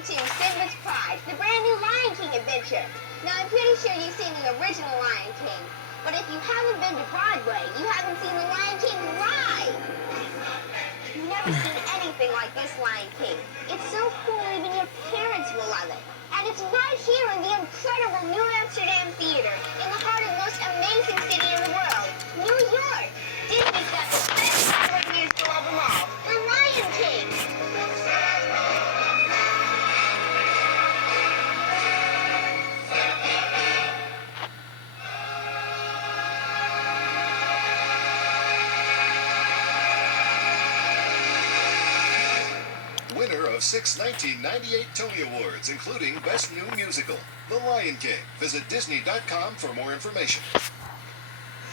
welcome to Simba's Pride, the brand new Lion King adventure. Now, I'm pretty sure you've seen the original Lion King, but if you haven't been to Broadway, you haven't seen the Lion King live. You've never seen anything like this Lion King. It's so cool, even your parents will love it. And it's right here in the incredible New Amsterdam Theater, in the heart of the most amazing city in the world, New York. Disney's got the best Broadway musical of them all, the Lion King. Winner of 6 1998 Tony Awards, including Best New Musical, The Lion King. Visit Disney.com for more information.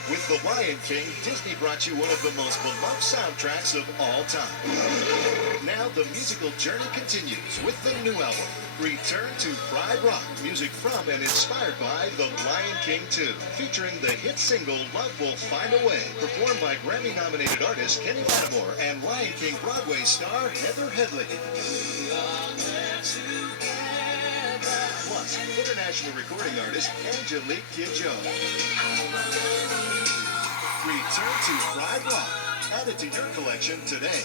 With The Lion King, Disney brought you one of the most beloved soundtracks of all time. Now the musical journey continues with the new album, Return to Pride Rock, music from and inspired by The Lion King 2, featuring the hit single Love Will Find a Way, performed by Grammy-nominated artist Kenny Lattimore and Lion King Broadway star Heather Headley. Plus, international recording artist Angelique Kidjo. Return to Pride Rock. Add it to your collection today.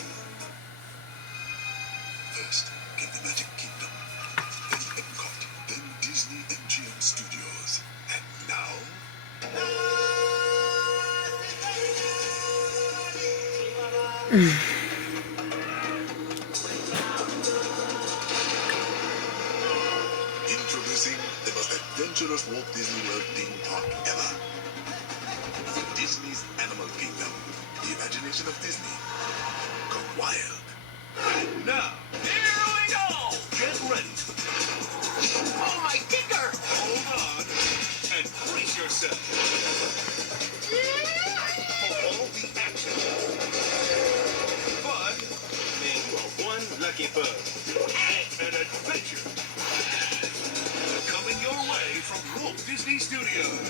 First, in the Magic Kingdom, then Epcot, then Disney MGM Studios, and now... Introducing the most adventurous Walt Disney World theme park ever. Disney's Animal Kingdom. The imagination of Disney gone wild. And now, here we go! Get ready. Oh, my kicker! Hold on and brace yourself for all the action, fun, and you are one lucky bug. An adventure coming your way from Walt Disney Studios.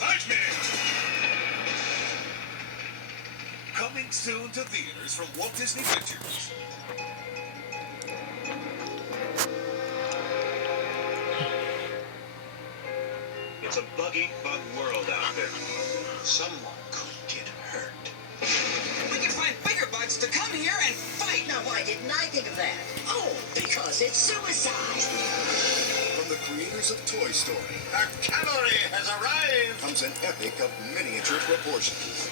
Nightmare! Coming soon to theaters from Walt Disney Pictures. It's a buggy bug world out there. Someone could get hurt. We can find bigger bugs to come here and fight. Now, why didn't I think of that? Oh, because it's suicide. From the creators of Toy Story Our cavalry has arrived! comes an epic of miniature proportions.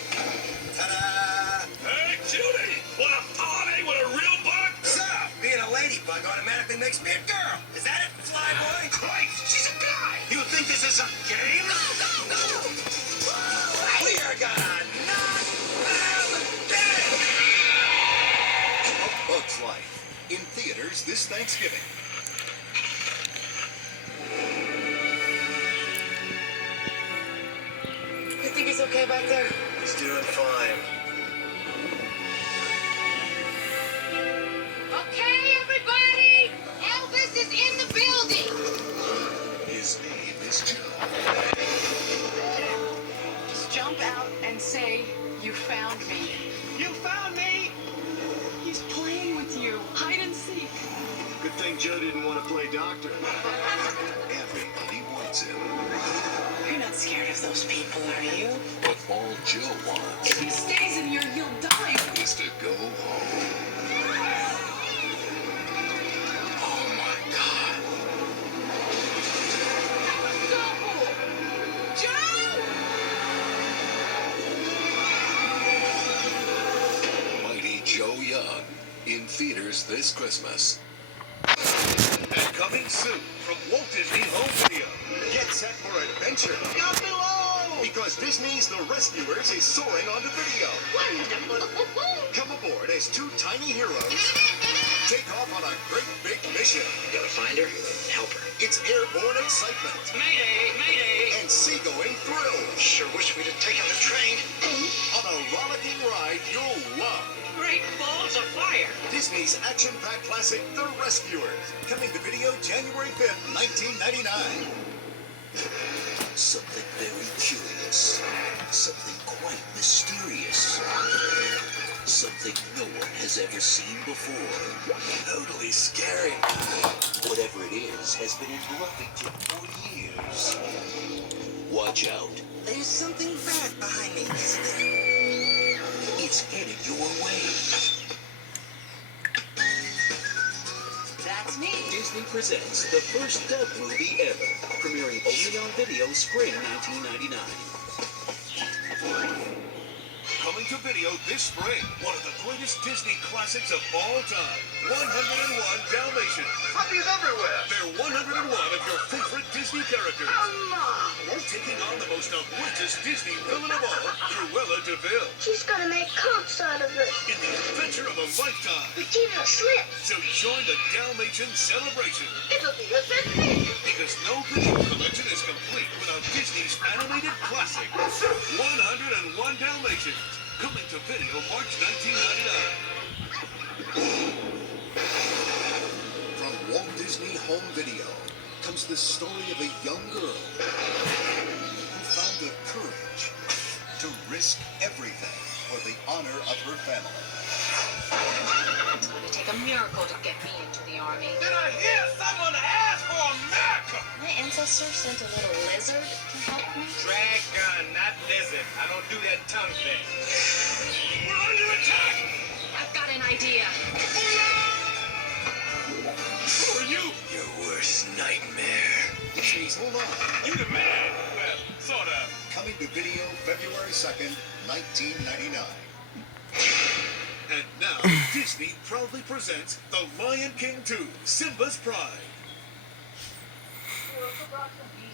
Ta-da! Hey, Judy! Want a holiday with a real bug? So, being a ladybug automatically makes me a girl. Is that it, Flyboy? Christ, she's a guy! You think this is a game? Go! We are gonna knock them dead! A Bug's Life. In theaters this Thanksgiving. You think he's okay back there? He's doing fine. Okay, everybody, Elvis is in the building. His name is Joe. Just jump out and say, "You found me." You found me! He's playing with you. Hide and seek. Good thing Joe didn't want to play doctor. Everybody wants him. You're not scared of those people, are you? But all Joe wants If he stays in here, you'll die. is to go home. Oh my God. Mighty Joe Young. In theaters this Christmas. And coming soon from Walt Disney Home Video. Get set for adventure. Down below! Because Disney's The Rescuers is soaring onto video. Wonderful. Come aboard as two tiny heroes take off on a great big mission. Gotta find her, help her. It's airborne excitement Mayday! Mayday! and seagoing thrill Sure wish we'd have taken the train. on a rollicking ride you'll love. Great balls of fire! Disney's action-packed classic, The Rescuers. Coming to video January 5th, 1999. Something very curious. Something quite mysterious. Something no one has ever seen before. Totally scary. Whatever it is has been in Bluffington for years. Watch out. There's something bad behind me, isn't there? It's headed your way. That's me. Disney presents the first dub movie ever, premiering only on video spring 1999. Coming to video this spring, one of the greatest Disney classics of all time, 101 Dalmatians. Puppies everywhere. They're 101 of your favorite Disney characters. Taking on the most outrageous Disney villain of all, Cruella de Vil, She's gonna make coats out of it. in the adventure of a lifetime. It's even a slip. So join the Dalmatian celebration, It'll be a big because no video collection is complete without Disney's animated classic, 101 Dalmatians, coming to video March 1999. From Walt Disney Home Video comes the story of a young girl who found the courage to risk everything for the honor of her family. It's going to take a miracle to get me into the army. Did I hear someone ask for America? My ancestor sent a little lizard to help me. Dragon, not lizard. I don't do that tongue thing. We're under attack! I've got an idea. Who are you? Your worst nightmare. Disney's Hold On, You the man. Well, sort of. coming to video February 2nd, 1999. And now, Disney proudly presents The Lion King 2, Simba's Pride. We also brought some beef